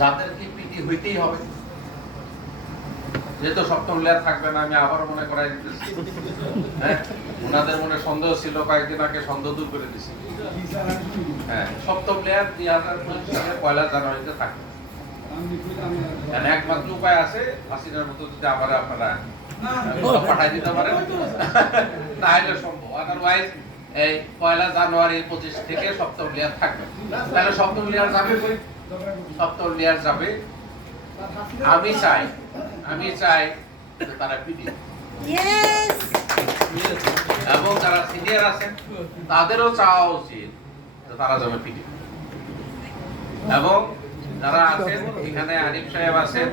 যাদের কি পিটি হইতেই হবে, যেহেতু সপ্তম লেয়ার থাকবে না, আমি আবারও মনে করাই দিতেছি। হ্যাঁ, ওনাদের মনে সন্দেহ ছিল, কয়েকদিন আগে সন্দেহ দূর করে দিছি। হ্যাঁ, সপ্তম লেয়ার 2025 সালের 1 জানুয়ারিতে থাকবে। একমাত্র উপায় আছে, হাসিনার মতো যদি আপনারা পাঠাই দিতে পারেন তাহলে সম্ভব। আদারওয়াইজ এই 1 জানুয়ারি 25 থেকে সপ্তম লেয়ার থাকবে। তাহলে সপ্তম লেয়ার যাবে, সপ্তম লেয়ার যাবে। আমি চাই যে তারা পিডি, এবং যারা সিনিয়র আছেন তাদেরও চাওয়া উচিত যে তারা যাবে পিডি। এবং যারা আছেন এখানে, আরিফ সাহেব আছেন,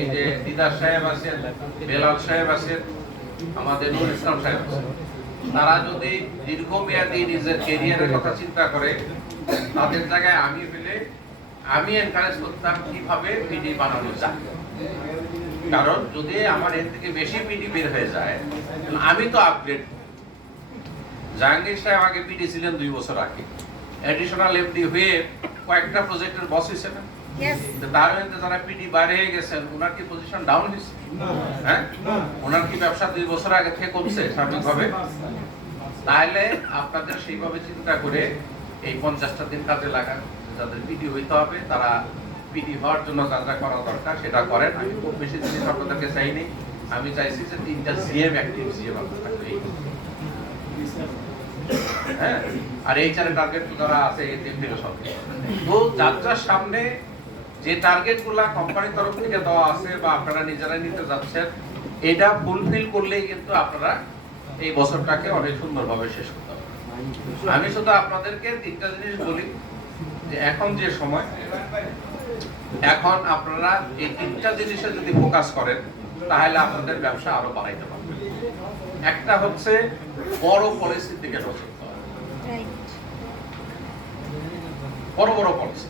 এই যে দিদার সাহেব আছেন, বেলাল সাহেব আছেন, আমাদের নুর ইসলাম সাহেব আছেন, তারা যদি দীর্ঘমেয়াদী নিজের ক্যারিয়ারের কথা চিন্তা করে, তাদের জায়গায় আমি এনকারেজ করতাম কিভাবে পিডি বানানো যায়। কারণ যদি আমার এর থেকে বেশি পিডি বের হয়ে যায়, আমি তো আপগ্রেড। জাহাঙ্গীর সাহেব আগে পিডি ছিলেন 2 বছর আগে, এডিশনাল এমডি হয়ে কয়েকটা প্রজেক্টের বস হয়েছে না? তার মধ্যে যারা পিডি বাইরে হয়ে গেছেন, ওনার কি পজিশন ডাউন হয়েছে? হ্যাঁ, ওনার কি ব্যবসা 2 বছর আগে থেকে কমছে সার্বিকভাবে? তাহলে আপনাদের সেইভাবে চিন্তা করে এই 50টা দিন কাজে লাগান। যাদের পিডি হইতে হবে তারা পিডি হওয়ার জন্য যা যা করা দরকার সেটা করেন। আমি খুব বেশি জিনিস আপনাদেরকে চাইনি, আমি চাইছি যে 3টা সিএম অ্যাক্টিভ সিএম আপনার থাকবে। হ্যাঁ, আর এই 4 টার্গেট যারা আছে এই 3 থেকে সব তো যাত্রার সামনে যে টার্গেট গুলা কোম্পানির তরফ থেকে দেওয়া আছে বা আপনারা নিজেরা নিতে যাচ্ছেন, এটা ফুলফিল করলেই কিন্তু আপনারা এই বছরটাকে অনেক সুন্দরভাবে শেষ করতে পারবেন। আমি শুধু আপনাদেরকে 3টা জিনিস বলি যে এখন যে সময়, এখন আপনারা এই 3টা জিনিসে যদি ফোকাস করেন তাহলে আপনাদের ব্যবসা আরো বাড়াইতে পারবেন। একটা হচ্ছে বড় পলিসির দিকে নজর দিতে হবে, বড় বড় পলিসি,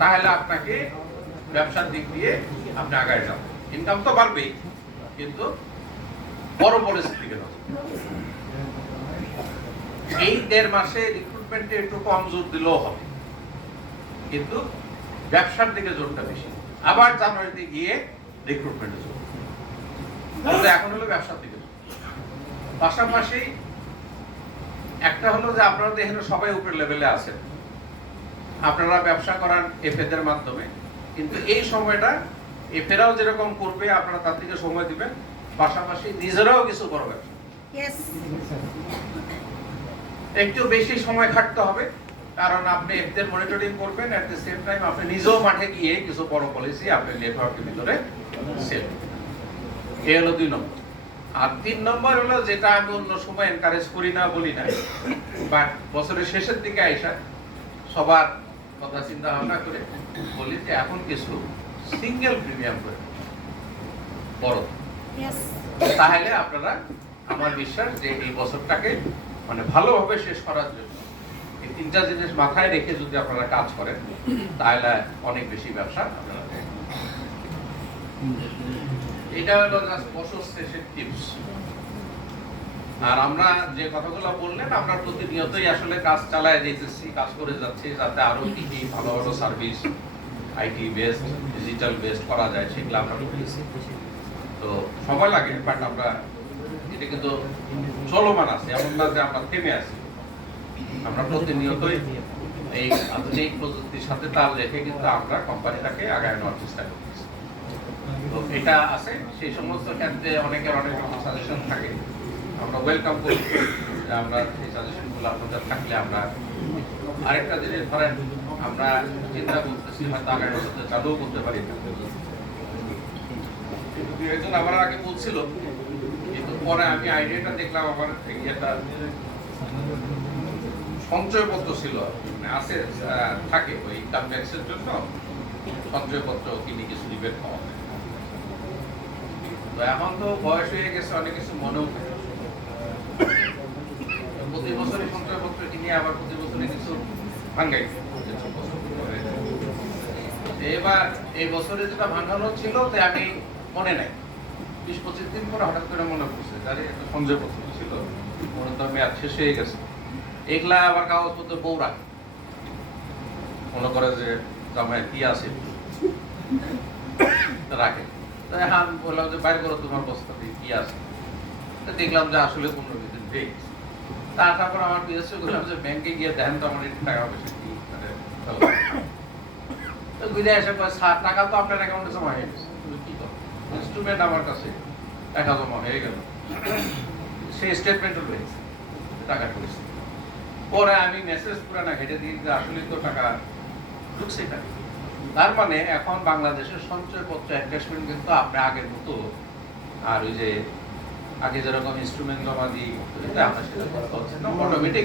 তাহলে আপনাকে ব্যবসার দিক দিয়ে আপনি আগায় যাবেন। ইনকাম তো বাড়বেই, কিন্তু বড় পলিসির দিকে নজর। এই 1.5 মাসে রিক্রুটমেন্টে একটু কম জোর দিলেও হবে, কিন্তু ব্যবসার দিকে জোরটা বেশি। আবার জানুয়ারিতে গিয়ে রিক্রুটমেন্টে জোর, কিন্তু এখন হলো ব্যবসার দিকে জোর। পাশাপাশি একটা হলো যে আপনারা দেখেন সবাই উপরের লেভেলে আছেন, আপনারা ব্যবসা করান এফএদের মাধ্যমে, কিন্তু এই সময়টা এফএরাও যেরকম করবে আপনারা তার দিকে সময় দিবেন, পাশাপাশি নিজেরাও কিছু করবেন। একটু বেশি সময় খাটতে হবে, কারণ আপনি এফদের মনিটরিং করবেন, এট দ্য সেম টাইম আপনি নিজেও মাঠে গিয়ে কিছু বড় পলিসি আপনি নেটওয়ার্কের ভিতরে সেল। এই হলো 2 নম্বর। আর 3 নম্বর হলো যেটা আমি অন্য সময় এনকারেজ করি না, বলি না, বাট বছরের শেষের দিকে আইসা সবার কথা চিন্তা ভাবনা করে বলি যে এখন কিছু সিঙ্গেল প্রিমিয়াম করে বড়, তাহলে আপনারা, আমার বিশ্বাস যে এই বছরটাকে মানে ভালোভাবে শেষ করার জন্য এই 3টা জিনিস মাথায় রেখে যদি আপনারা কাজ করেন তাহলে অনেক বেশি ব্যবসা আপনারা। এটা হলো জাস্ট বছর শেষের টিপস। আর আমরা যে কথাগুলো বললেন, আমরা প্রতিনিয়তই আসলে কাজ চালায় যেতেছি, কাজ করে যাচ্ছি, যাতে আরো কি ভালো ভালো service IT based, digital based করা যায় সেগুলো আমরা করতেছি। তো সময় লাগে, বাট আমরা এটা কিন্তু চলমান আছে, এমন না যে আমরা থেমে আছি। আমরা প্রতিনিয়তই এই আধুনিক প্রযুক্তির সাথে তাল রেখে কিন্তু আমরা কোম্পানিটাকে আগায় নেওয়ার চেষ্টা করতেছি। তো এটা আছে, সেই সমস্ত ক্ষেত্রে অনেকের অনেক রকম সাজেশন থাকে, আমরা ওয়েলকাম করি। আমরা সেই সাজেশনগুলো আপনাদের থাকলে আমরা আরেকটা জিনিস ধরেন আমরা চিন্তা করতেছি হয়তো আগামী বছর চালুও করতে পারি না। একজন আমার আগে বলছিল, কিন্তু পরে আমি আইডিয়াটা দেখলাম, আমার একটা সঞ্চয়পত্র ছিল, মানে আছে, থাকে ওই ইনকাম ট্যাক্সের জন্য সঞ্চয়পত্র কিনে কিছু রিবেট পাওয়া যায়। তো এখন তো বয়স হয়ে গেছে, অনেক কিছু মনেও থাকে, প্রতি বছরই সঞ্চয়পত্র কিনে আবার প্রতি বছরই কিছু ভাঙ্গাই। এবার এই বছরে যেটা ভাঙানো ছিল তো আমি মনে নাই, 20-25 দিন পরে হঠাৎ করে মনে পড়ছে আরে একটা সঞ্চয়পত্র ছিল, মনে তো মেয়াদ শেষ হয়ে গেছে। এগুলা আবার কাগজপত্র বউ রাখে, মনে করে যে জমায় কি আছে রাখে। হ্যাঁ আমি বললাম যে বাইরে করো তোমার বস্তাতে কি আছে। দেখলাম যে আসলে 15-20 দিন ব্রেক। তারপর আমার বিদেশে বললাম যে ব্যাংকে গিয়ে দেখেন তো আমার টাকা পয়সা কি মানে তো ঘুরে এসে স্যার টাকা তো আপনার অ্যাকাউন্টে জমা হয়ে গেছে, কি করবো ইনস্ট্রুমেন্ট আমার কাছে টাকা জমা হয়ে গেল, সেই স্টেটমেন্টও রয়েছে টাকা ঢুকেছে। পরে আমি মেসেজ পুরানা ঘেটে দিই যে আসলে তো টাকা ঢুকছে এখানে। তার মানে এখন বাংলাদেশের সঞ্চয়পত্র এনক্যাশমেন্ট কিন্তু আপনি আগের মতো আর ওই যে আগে যেরকম ইনস্ট্রুমেন্ট জমা দিয়ে আমরা সেটা করতে হচ্ছে না, অটোমেটিক